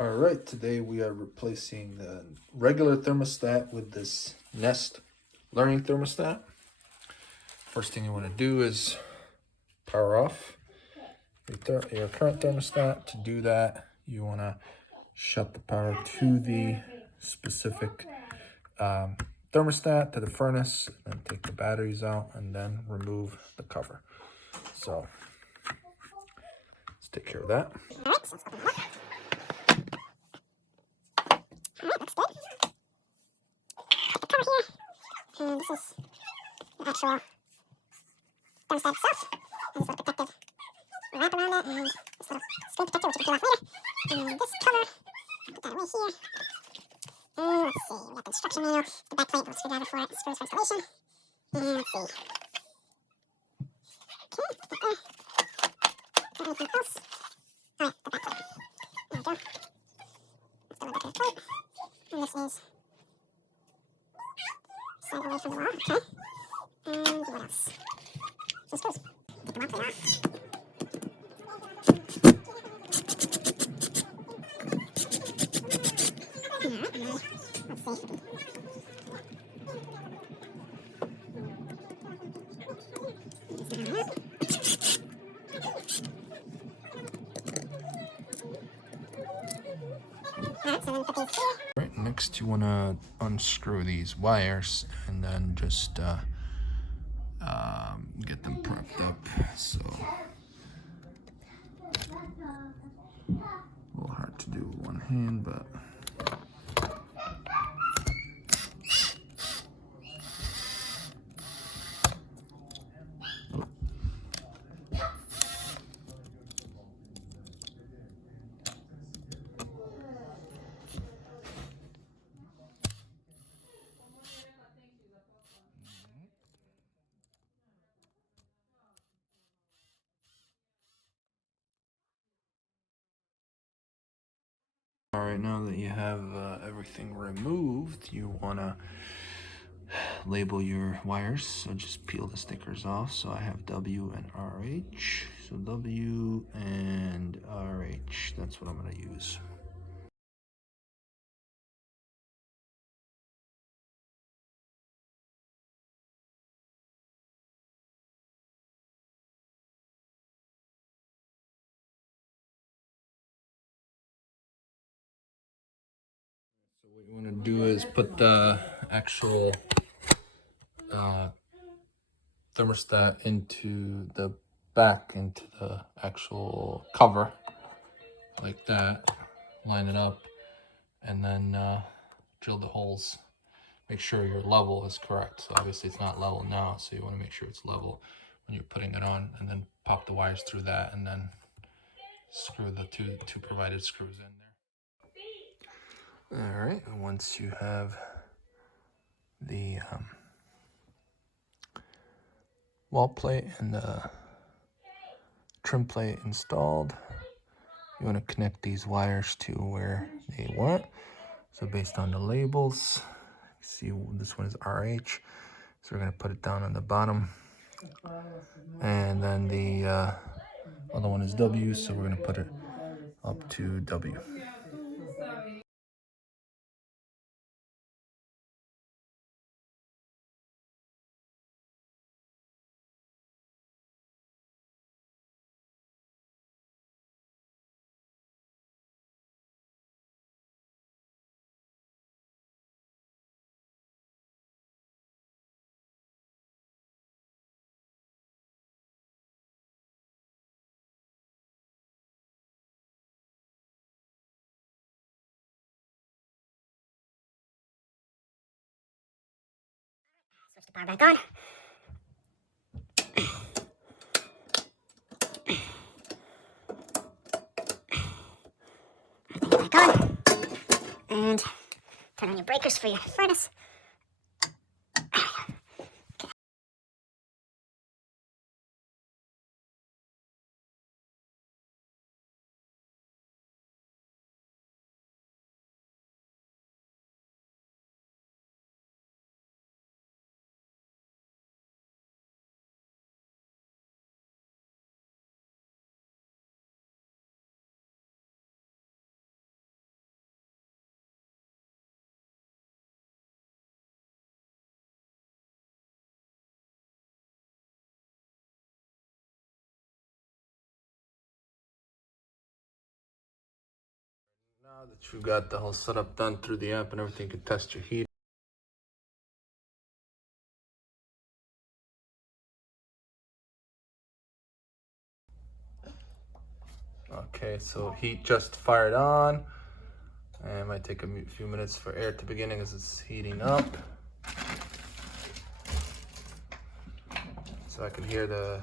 All right, today we are replacing the regular thermostat with this Nest learning thermostat. First thing you want to do is power off your current thermostat. To do that, you want to shut the power to the specific thermostat, to the furnace, and take the batteries out, and then remove the cover. So let's take care of that. All right, so let's open it up. All right, looks good. Put the cover here, and this is the actual thermostat itself. There's a little protective wrap around it, and this little screen protector, which you can peel off later. And this cover, put that away here. And let's see, we got the instruction manual, the back plate, the screwdriver for it, screws for installation. And let's see. Okay, put that there. Is there anything else? Oh yeah, the back plate. There we go. Let's go back to the plate. And this is slide away from the wall, okay. And what else? Some screws. Take them off, clean off. Alright, and then, let's see. Alright, so then put these here. Right, next you want to unscrew these wires and then just get them prepped up. So a little hard to do with one hand, but all right, now that you have everything removed, you want to label your wires. So just peel the stickers off. So I have W and RH. So W and RH, that's what I'm going to use. So what you want to do is put the actual thermostat into the back, into the actual cover, like that. Line it up, and then drill the holes. Make sure your level is correct. So obviously it's not level now, so you want to make sure it's level when you're putting it on, and then pop the wires through that, and then screw the two provided screws in there. All right, and once you have the wall plate and the trim plate installed, you want to connect these wires to where they want. So based on the labels, you see this one is RH, so we're going to put it down on the bottom, and then the other one is W, so we're going to put it up to W. Switch the power back on. Everything back on. And turn on your breakers for your furnace. Now that you got the whole setup done through the amp and everything, you can test your heat. Okay, so heat just fired on. And it might take a few minutes for air to begin as it's heating up. So I can hear the